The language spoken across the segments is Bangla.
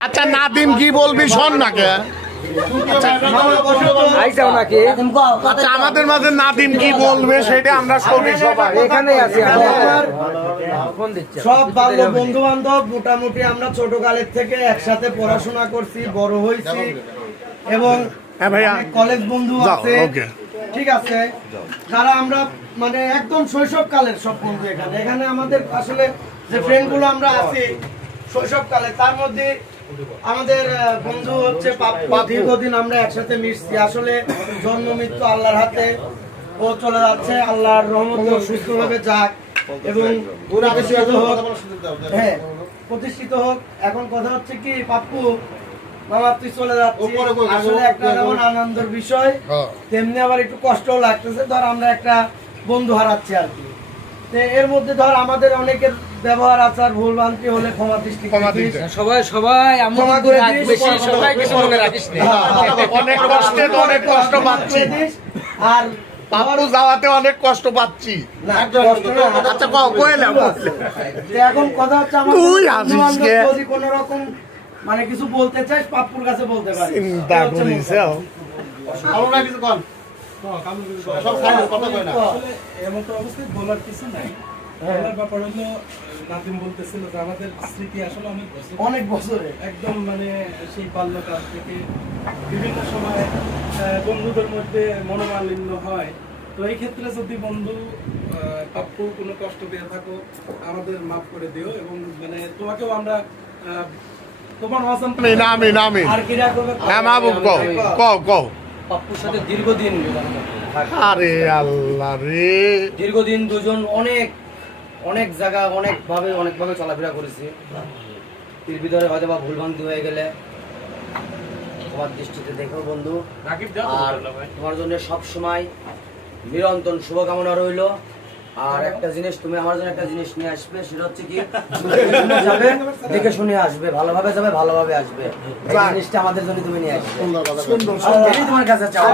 আচ্ছা নাদিম কি বলবি? শোন না কে? আচ্ছা আমাদের মাঝে নাদিম কি বলবে সেটা আমরা শুনি সবাই। এখানেই আছি সব ভালো বন্ধু বান্ধব মোটামুটি আমরা ছোট কালের থেকে একসাথে পড়াশোনা করছি বড় হয়েছি এবং হ্যাঁ অনেক কলেজ বন্ধু আছে। ঠিক আছে। যারা আমরা মানে একদম শৈশব কালের সব বন্ধু এখানে। এখানে আমাদের আসলে যে ফ্রেন্ডগুলো আমরা আছি শৈশব কালে তার মধ্যে আমাদের বন্ধু হচ্ছে দীর্ঘদিন আমরা একসাথে মিশছি। আসলে জন্ম মৃত্যু আল্লাহর হাতে ও চলে যাচ্ছে। আল্লাহর রহমতে সুস্থভাবে যাক এবং প্রতিষ্ঠিত হোক। হ্যাঁ প্রতিষ্ঠিত হোক। এখন কথা হচ্ছে কি পাপ্পু মামা তুই চলে যাচ্ছিস। আসলে একটা যেমন আনন্দের বিষয়। তেমনি আবার একটু কষ্টও লাগতেছে। ধর আমরা একটা বন্ধু হারাচ্ছি আর কি। এর মধ্যে ধর আমাদের অনেকের ব্যবহার আচার ভুল ভ্রান্তি হলে ক্ষমা দৃষ্টি ক্ষমা দিস। দৃষ্টি। সবাই সবাই ক্ষমা করে বেশি সবাই কিছু মনে রাখিস অনেক কষ্টে তো অনেক কষ্ট পাচ্ছি। আর পাপ্পু যাওয়াতে অনেক কষ্ট পাচ্ছি। আচ্ছা কইলাম এখন কথা হচ্ছে আমার? যদি কোনো রকম মানে কিছু বলতে চাস পাপ্পুর কাছে বলতে পারিস। চিন্তা কথা। এমন তো অবস্থায় বলার কিছু নাই। বলার ব্যাপার হলো নাদিম বলতেছিল যে আমাদের স্মৃতি আসলে অনেক বছর অনেক বছরে একদম মানে সেই বাল্যকাল থেকে বিভিন্ন সময় বন্ধুদের মধ্যে মনোমালিন্য হয়। তো এই ক্ষেত্রে যদি বন্ধু পাপ্পু কোনো কষ্ট দিয়ে থাকো আমাদের মাফ করে দিও এবং মানে তোমাকেও আমরা আহ, তোমার অজান্তে আর কিরা করবে হ্যাঁ মাহবুব কও কও কও। পাপ্পুর সাথে দীর্ঘদিন আরে আল্লাহ রে। দীর্ঘদিন দুজন অনেক অনেক জায়গা অনেক ভাবে অনেক ভাবে চলাফেরা করেছি। এর ভিতরে হয়তো বা ভুলভ্রান্তি হয়ে গেলে তোমার দৃষ্টিতে দেখো বন্ধু। আর তোমার জন্য সব সময় নিরন্তর শুভকামনা রইল। আর একটা জিনিস তুমি আমার জন্য একটা জিনিস নিয়ে আসবে সেটা হচ্ছে কি দেখে শুনে যাবে দেখে শুনে আসবে ভালোভাবে যাবে ভালোভাবে আসবে। জিনিসটা আমাদের জন্য তুমি নিয়ে আসবে। তোমার কাছে চাওয়া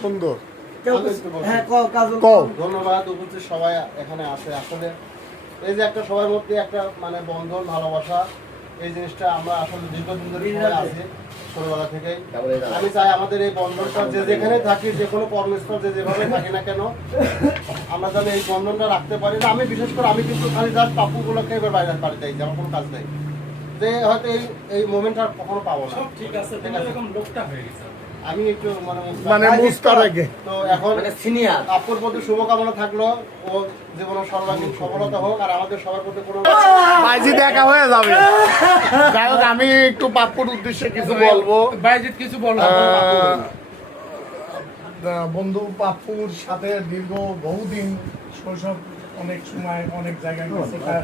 সুন্দর। হ্যাঁ কও কাজল কও। ধন্যবাদ উপস্থিত সবাই এখানে আছে। আসলে এই যে একটা সবার মধ্যে একটা মানে বন্ধন ভালোবাসা এই জিনিসটা আমরা আসলে দীর্ঘদিন ধরে আছি ছোটবেলা থেকেই। আমি চাই আমাদের এই বন্ধনটা যে যেখানে থাকি যে কোনো কর্মস্থল যে যেভাবে থাকি না কেন আমরা যেন এই বন্ধনটা রাখতে পারি। না আমি বিশেষ করে আমি কিন্তু খালি জাস্ট পাপুগুলোকে এবার বাইরে বাড়িতে যাই আমার কোনো কাজ নেই। যে হয়তো এই এই মোমেন্টটা কখনো পাবো না। ঠিক আছে লোকটা হয়ে গেছে। আমি একটু মানে মানে মুস্তার আগে। তো এখন মানে সিনিয়র আপুর প্রতি শুভকামনা থাকল ও জীবনে সর্বাঙ্গীন সফলতা হোক আর আমাদের সবার প্রতি কোনো বাইজি দেখা হয়ে যাবে। যাই হোক আমি একটু পাপ্পুর উদ্দেশ্যে কিছু বলব। বাইজিৎ কিছু বলো। আহ, আহ, বন্ধু পাপ্পুর সাথে দীর্ঘ বহুদিন শৈশব অনেক সময় অনেক জায়গায় গেছি আহ,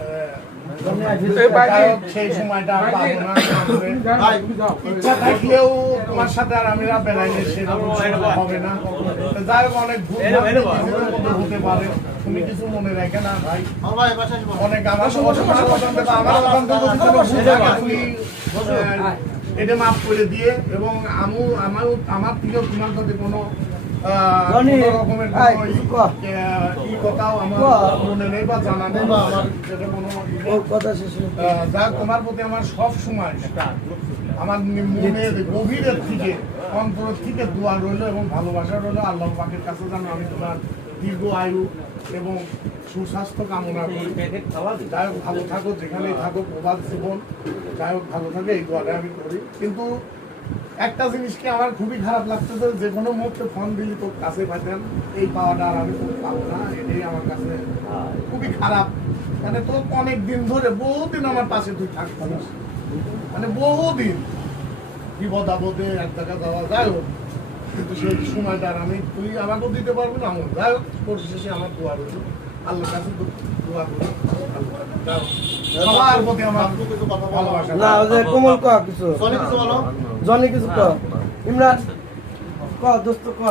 যাই হোক, সেই সময়টা পাবো না ইচ্ছা থাকলেও তোমার সাথে আর আমি বেড়াইলে সেরকম হবে না। যাই হোক অনেক ভুল ভ্রান্তি নিজেদের মধ্যে হতে পারে। তুমি কিছু মনে রেখে না ভাই। অনেক আমার তুমি এটা মাফ করে দিয়ে এবং আমু আমার আমার থেকে তোমার যদি কোনো জানা তোমার প্রতি আমার সব সময় আমার মনের গভীরের থেকে অন্তরের থেকে দোয়া রইল এবং ভালোবাসা রইল। আল্লাহ পাকের কাছে যেন আমি তোমার দীর্ঘ আয়ু এবং সুস্বাস্থ্য কামনা করি। যাই হোক ভালো থাকো যেখানেই থাকো প্রবাদ জীবন। যাই হোক ভালো থাকে এই দোয়াটা আমি করি। কিন্তু একটা জিনিসকে আমার খুবই খারাপ লাগতেছে, যে কোনো মুহূর্তে ফোন দিলি তোর কাছে পাইতেন এই পাওয়াটা আর আমি তোর পাবো না, এটাই আমার কাছে খুবই খারাপ। মানে তো অনেক দিন ধরে, বহুদিন আমার পাশে তুই থাকতিস মানে বহুদিন বিপদ আপদে এক জায়গা যাওয়া, যাই হোক। কিন্তু সেই সময়টা আর আমি, তুই আমাকেও দিতে পারবি না আমার যাই হোক, পরিশেষে আমার দোয়া রইল। আল্লাহর কাছে দোয়া করি। আল্লাহ যাই হোক, সবার প্রতি আমার কিছু কথা ভালোবাসা। না ওই যে কোমল ক কিছু। সনি কিছু বলো। জনি কিছু ক। ইমরান ক দোস্ত ক।